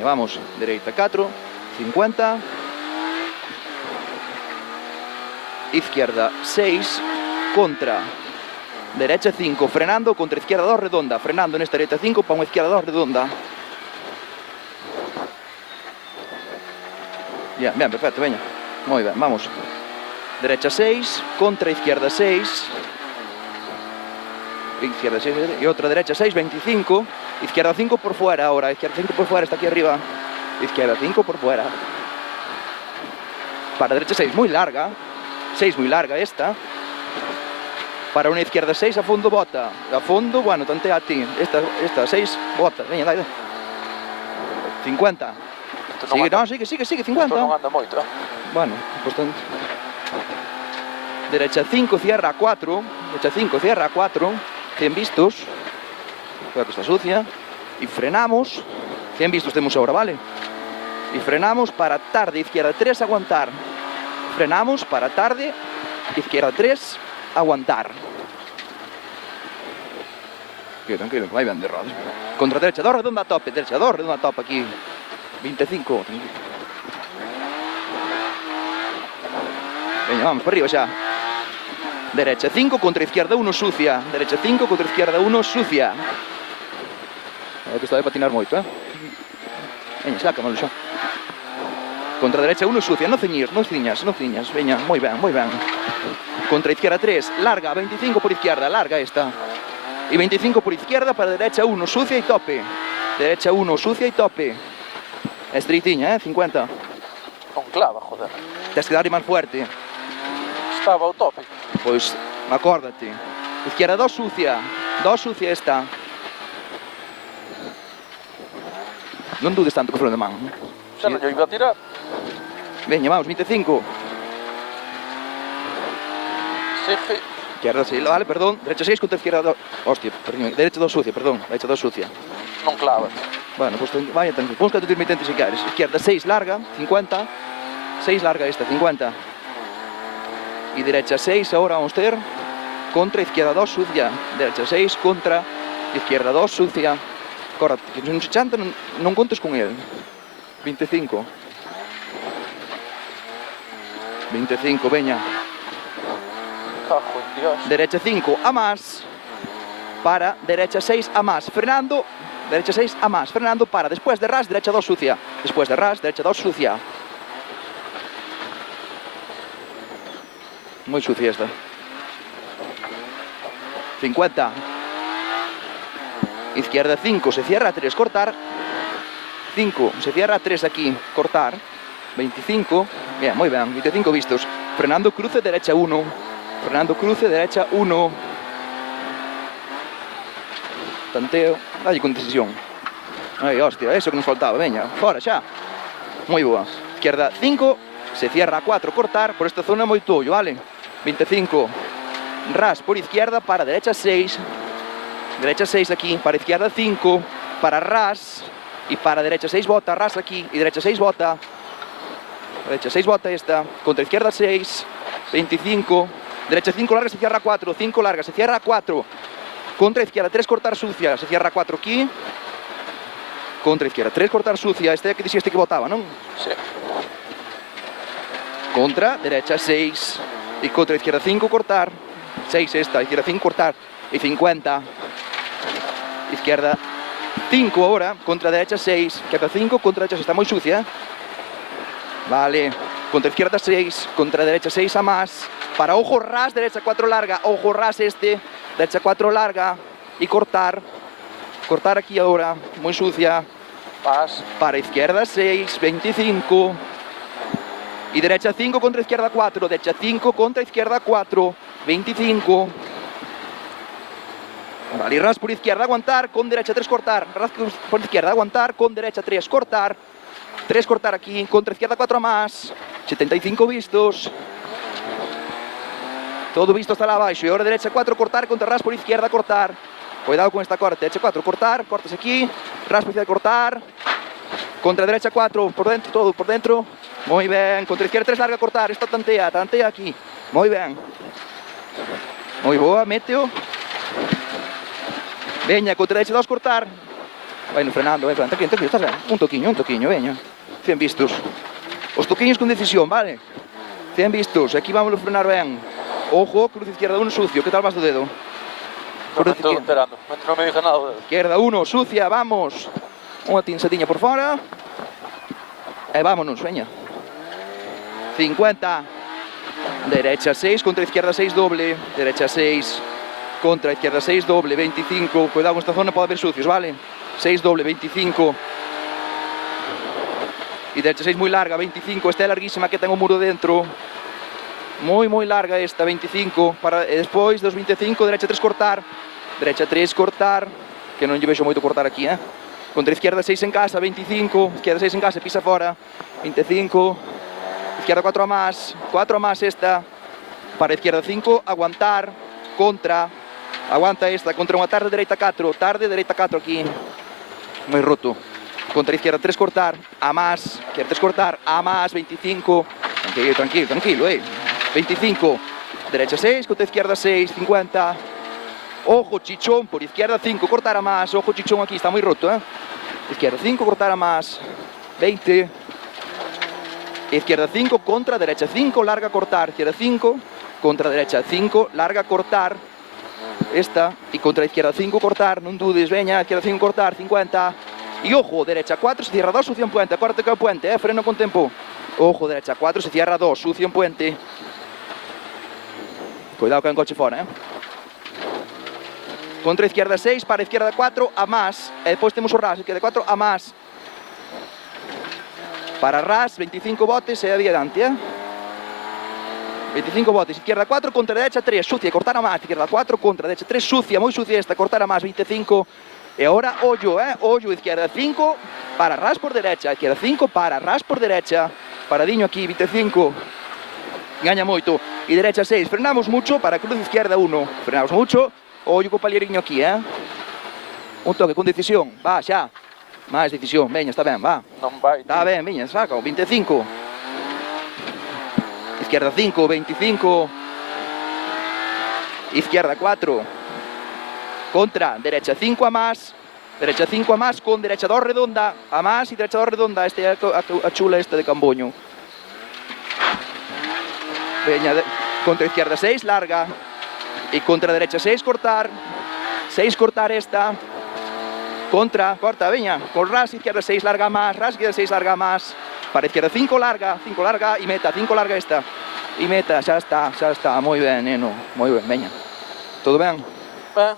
Veña, vamos, dereita 4, 50. Izquierda 6, contra derecha 5, frenando, contra izquierda 2, redonda, frenando nesta derecha 5 para unha izquierda 2, redonda. Bien, bien, perfecto, veña. Moi ben, vamos. Derecha 6, contra izquierda 6. Izquierda 6 e outra derecha 6, 25. Izquierda 5 por fuera ahora, izquierda 5 por fuera, está aquí arriba. Izquierda 5 por fuera. Para derecha 6, muy larga. 6 muy larga esta. Para una izquierda 6 a fondo bota. A fondo, bueno, tantea a ti. Esta 6 bota. Veña, dai. 50. Sigue, no, sigue, 50. Isto non anda moito, Bueno, pues derecha 5, cierra 4. Derecha 5, cierra 4. 100 vistos. Cuidado que está sucia. Y frenamos. 100 vistos tenemos ahora, ¿vale? Y frenamos para tarde, izquierda 3, aguantar. Frenamos para tarde, izquierda 3, aguantar. Tranquilo, vai ben de rodas. Contra derecha 2, redonda a tope, derecha 2, redonda a tope aquí. 25, tranquilo. Veña, vamos, para arriba xa. Derecha 5, contra izquierda 1, sucia. Derecha 5, contra izquierda 1, sucia. Que está de patinar moito, Veña, sácamelo xa. Contra derecha 1, sucia, no ciñas. Veña, moi ben. Contra izquierda 3, larga, 25 por izquierda, larga esta. Y 25 por izquierda para derecha 1, sucia y tope. Derecha 1, sucia y tope. Estreitiña, 50. Non clava, joder. Tens que darle máis fuerte. Estaba ao tope. Pois, acórdate. Izquierda 2, sucia. 2, sucia esta. Non dudes tanto que freno de man. Xa non lle iba a tirar. Veña, vamos, 25. Sigue. Izquierda 6, vale, perdón. Derecha 6 contra izquierda 2. Hostia, perdón. Derecha 2 sucia, perdón. Derecha 2 sucia. Non clava. Bueno, pues vaya, pon que intermitente si quieres. Izquierda 6 larga, 50. 6 larga esta, 50. Y derecha 6 ahora vamos a ver. Contra izquierda 2 sucia. Derecha 6 contra izquierda 2 sucia. Corre, que non se chanta, non contes con él. 25. 25, veña. Cajo en Dios. Derecha 5 a más. Para derecha 6 a más. Frenando. Derecha 6 a más. Frenando para. Después de ras, derecha 2 sucia. Después de ras, derecha 2 sucia. Muy sucia esta. 50. Izquierda 5, se cierra 3, cortar. 5, se cierra 3 aquí, cortar. 25, bien, muy bien, 25 vistos. Frenando cruce, derecha 1. Frenando cruce, derecha 1. Tanteo, dale con decisión. Ay, hostia, eso que nos faltaba, veña, fora xa. Moi boa. Izquierda 5, se cierra 4, cortar. Por esta zona moi tuyo, vale? 25, ras por izquierda para derecha 6. Derecha 6 aquí, para izquierda 5, para ras, y para derecha 6 bota, ras aquí, y derecha 6 bota, derecha 6 bota esta, contra izquierda 6, 25, derecha 5 larga, se cierra 4, 5 larga, se cierra 4, contra izquierda 3 cortar sucia, se cierra 4 aquí, contra izquierda 3 cortar sucia, este que dixiste que botaba, non? Sí. Contra derecha 6, y contra izquierda 5 cortar, 6 esta, izquierda 5 cortar, y 50. Izquierda 5 ahora, contra derecha 6, izquierda 5, contra derecha 6, está muy sucia. Vale, contra izquierda 6, contra derecha 6 a más, para ojo ras, derecha 4 larga, ojo ras este, derecha 4 larga, y cortar, cortar aquí ahora, muy sucia. Pas. Para izquierda 6, 25, y derecha 5 contra izquierda 4, derecha 5 contra izquierda 4, 25. Vale, y ras por izquierda, aguantar, con derecha 3 cortar, ras por izquierda, aguantar, con derecha 3 cortar, 3 cortar aquí, contra izquierda 4 más, 75 vistos, todo visto hasta la abajo, y ahora derecha 4 cortar, contra ras por izquierda cortar, cuidado con esta corte, derecha 4 cortar, cortas aquí, ras por izquierda cortar, contra derecha 4, por dentro, todo por dentro, muy bien, contra izquierda 3 larga cortar, esta tantea aquí, muy bien, muy boa, meteo. Veña, contra derecha 2 cortar, Vai frenando, tranquilo, estás ben. Un toquiño, veña. 100 vistos. Os toquiños con decisión, vale? 100 vistos, aquí vamos a frenar ben. Ojo, cruz izquierda 1 sucio, que tal vas do dedo? Non me estou enterando, non me dije nada. Izquierda 1, sucia, vamos. Unha tinsadiña por fora. E vámonos, veña. 50. Derecha 6, contra izquierda 6 doble. Derecha 6, contra izquierda 6 doble. 25, cuidado con esta zona, pode haber sucios, vale? 6 doble, 25. Y derecha 6 muy larga, 25. Esta é larguísima, que ten un muro dentro. Moi larga esta, 25. Despois dos 25, derecha 3 cortar. Derecha 3 cortar. Que non lle vexo moito cortar aquí, Contra izquierda 6 en casa, 25. Izquierda 6 en casa, pisa fora. 25. Izquierda 4 a más. 4 a más esta. Para izquierda 5, aguantar. Contra. Aguanta esta, contra unha tarde, dereita 4. Tarde, dereita 4 aquí. Moi roto. Contra izquierda 3 cortar, a más. Izquierda 3 cortar, a más, 25. Tranquilo, 25. Derecha 6, contra izquierda 6, 50. Ojo, chichón, por izquierda 5, cortar a más. Ojo, chichón aquí, está muy roto, Izquierda 5, cortar a más. 20. Izquierda 5, contra, derecha 5, larga, cortar. Izquierda 5, contra, derecha 5, larga, cortar. Esta, y contra izquierda 5, cortar, non dudes, veña, izquierda 5, cortar, 50. Y ojo, derecha 4, se cierra 2, sucio en puente, acuérdate que é o puente, freno con tempo. Ojo, derecha 4, se cierra 2, sucio en puente. Cuidado que hai un coche fora, Contra izquierda 6, para izquierda 4, a más. E despois temos o ras, izquierda 4, a más. Para ras, 25 botes e adiante, 25 botes, izquierda 4, contra derecha 3, sucia, cortar a más, izquierda 4, contra derecha 3, sucia, moi sucia esta, cortar a más, 25. E ahora ollo, ollo, izquierda 5, para ras por derecha, izquierda 5, para ras por derecha, paradiño aquí, 25, gaña moito, e derecha 6, frenamos mucho, para cruz izquierda 1, frenamos mucho, ollo co palieriño aquí, un toque con decisión, va, xa, máis decisión, veña, está ben, va, Non vai. está ben, veña, saca, 25, izquierda 5, 25, izquierda 4, contra, derecha 5 a más, derecha 5 a más, con derecha 2 redonda, a más y derecha 2 redonda, este a chula esta de Camboño. Veña, contra izquierda 6, larga, y contra derecha 6, cortar, 6 cortar esta, contra, corta, veña, con ras izquierda 6, larga más, ras izquierda 6, larga más, para izquierda 5 larga, y meta, 5 larga esta, y meta, xa está, moi ben, neno, moi ben, veña. Todo ben? Ben.